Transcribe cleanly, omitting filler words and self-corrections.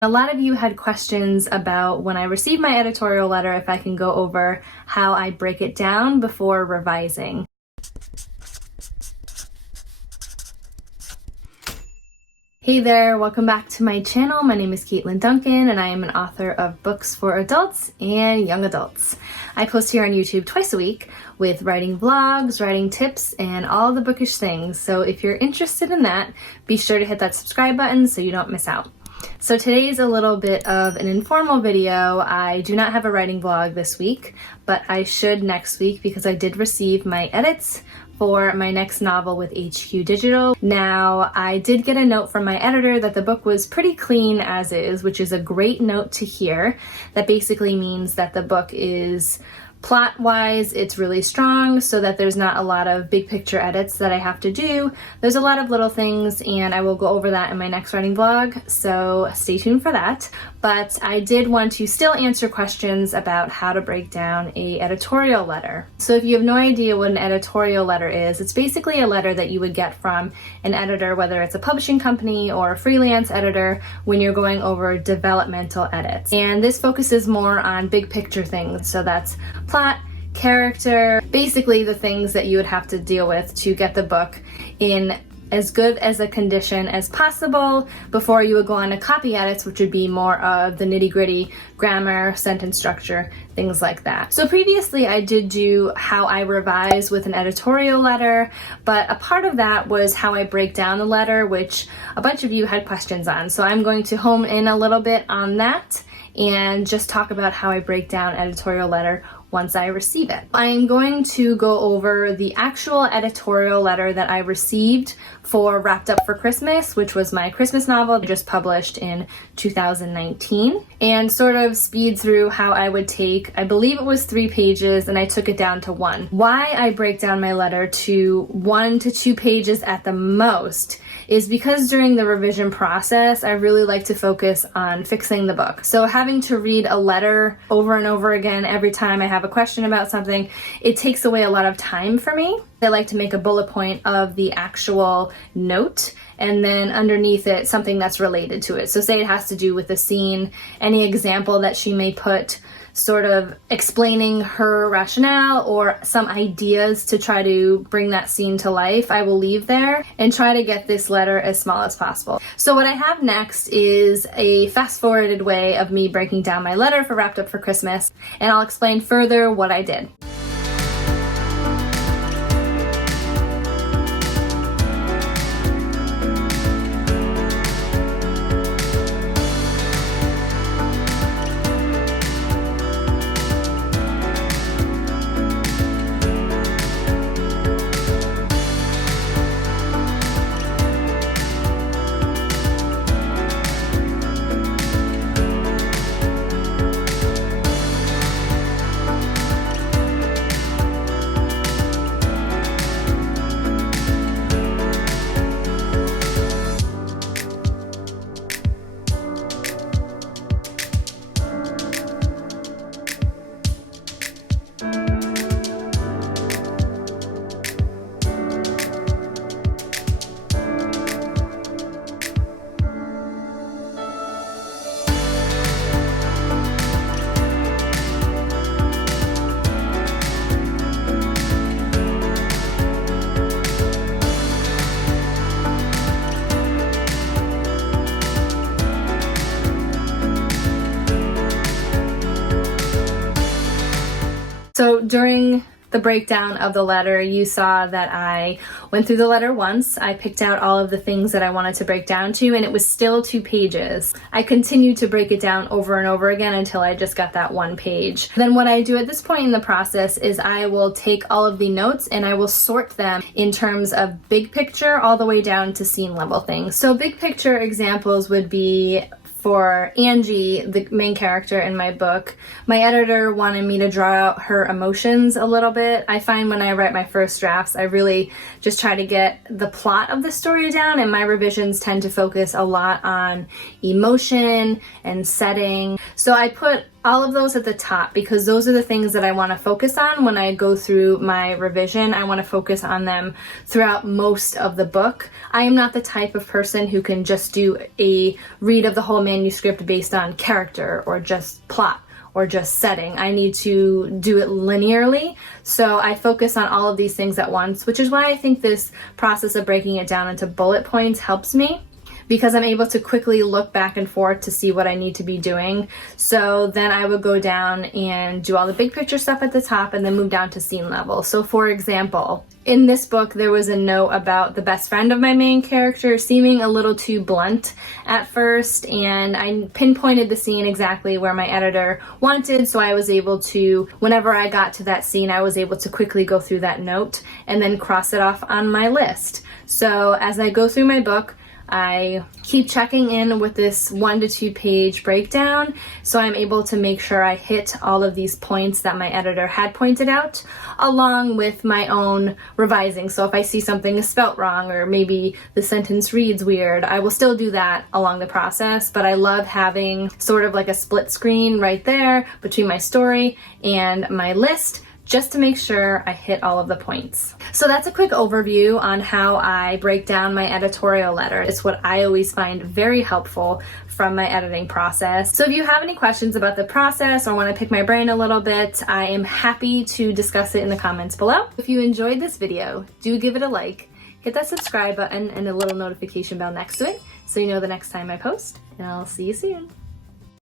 A lot of you had questions about when I receive my editorial letter if I can go over how I break it down before revising. Hey there, welcome back to my channel. My name is Katlyn Duncan and I am an author of books for adults and young adults. I post here on YouTube twice a week with writing vlogs, writing tips, and all the bookish things. So if you're interested in that, be sure to hit that subscribe button so you don't miss out. So today's a little bit of an informal video. I do not have a writing vlog this week, but I should next week because I did receive my edits for my next novel with HQ Digital. Now, I did get a note from my editor that the book was pretty clean as is, which is a great note to hear. That basically means that the book is plot-wise, it's really strong, so that there's not a lot of big picture edits that I have to do. There's a lot of little things, and I will go over that in my next writing vlog, so stay tuned for that. But I did want to still answer questions about how to break down an editorial letter. So if you have no idea what an editorial letter is, it's basically a letter that you would get from an editor, whether it's a publishing company or a freelance editor, when you're going over developmental edits. And this focuses more on big picture things, so that's plot, character, basically the things that you would have to deal with to get the book in as good as a condition as possible before you would go on to copy edits, which would be more of the nitty-gritty grammar, sentence structure, things like that. So previously I did do how I revise with an editorial letter, but a part of that was how I break down the letter, which a bunch of you had questions on. So I'm going to home in a little bit on that and just talk about how I break down editorial letter once I receive it. I'm going to go over the actual editorial letter that I received for Wrapped Up for Christmas, which was my Christmas novel just published in 2019, and sort of speed through how I would take, I believe it was 3 pages, and I took it down to 1. Why I break down my letter to 1 to 2 pages at the most is because during the revision process, I really like to focus on fixing the book. So having to read a letter over and over again every time I have a question about something, it takes away a lot of time for me. I like to make a bullet point of the actual note and then underneath it something that's related to it. So say it has to do with a scene, any example that she may put sort of explaining her rationale or some ideas to try to bring that scene to life, I will leave there and try to get this letter as small as possible. So what I have next is a fast-forwarded way of me breaking down my letter for Wrapped Up for Christmas, and I'll explain further what I did. So during the breakdown of the letter, you saw that I went through the letter once. I picked out all of the things that I wanted to break down to, and it was still 2 pages. I continued to break it down over and over again until I just got that 1 page. Then what I do at this point in the process is I will take all of the notes and I will sort them in terms of big picture all the way down to scene level things. So big picture examples would be, for Angie, the main character in my book, my editor wanted me to draw out her emotions a little bit. I find when I write my first drafts, I really just try to get the plot of the story down, and my revisions tend to focus a lot on emotion and setting. So I put all of those at the top because those are the things that I want to focus on when I go through my revision. I want to focus on them throughout most of the book. I am not the type of person who can just do a read of the whole manuscript based on character or just plot or just setting. I need to do it linearly. So I focus on all of these things at once, which is why I think this process of breaking it down into bullet points helps me, because I'm able to quickly look back and forth to see what I need to be doing. So then I would go down and do all the big picture stuff at the top and then move down to scene level. So for example, in this book, there was a note about the best friend of my main character seeming a little too blunt at first, and I pinpointed the scene exactly where my editor wanted, so I was able to, whenever I got to that scene, I was able to quickly go through that note and then cross it off on my list. So as I go through my book, I keep checking in with this 1 to 2 page breakdown, so I'm able to make sure I hit all of these points that my editor had pointed out, along with my own revising. So if I see something is spelt wrong or maybe the sentence reads weird, I will still do that along the process, but I love having sort of like a split screen right there between my story and my list, just to make sure I hit all of the points. So that's a quick overview on how I break down my editorial letter. It's what I always find very helpful from my editing process. So if you have any questions about the process or want to pick my brain a little bit, I am happy to discuss it in the comments below. If you enjoyed this video, do give it a like, hit that subscribe button and a little notification bell next to it so you know the next time I post, and I'll see you soon.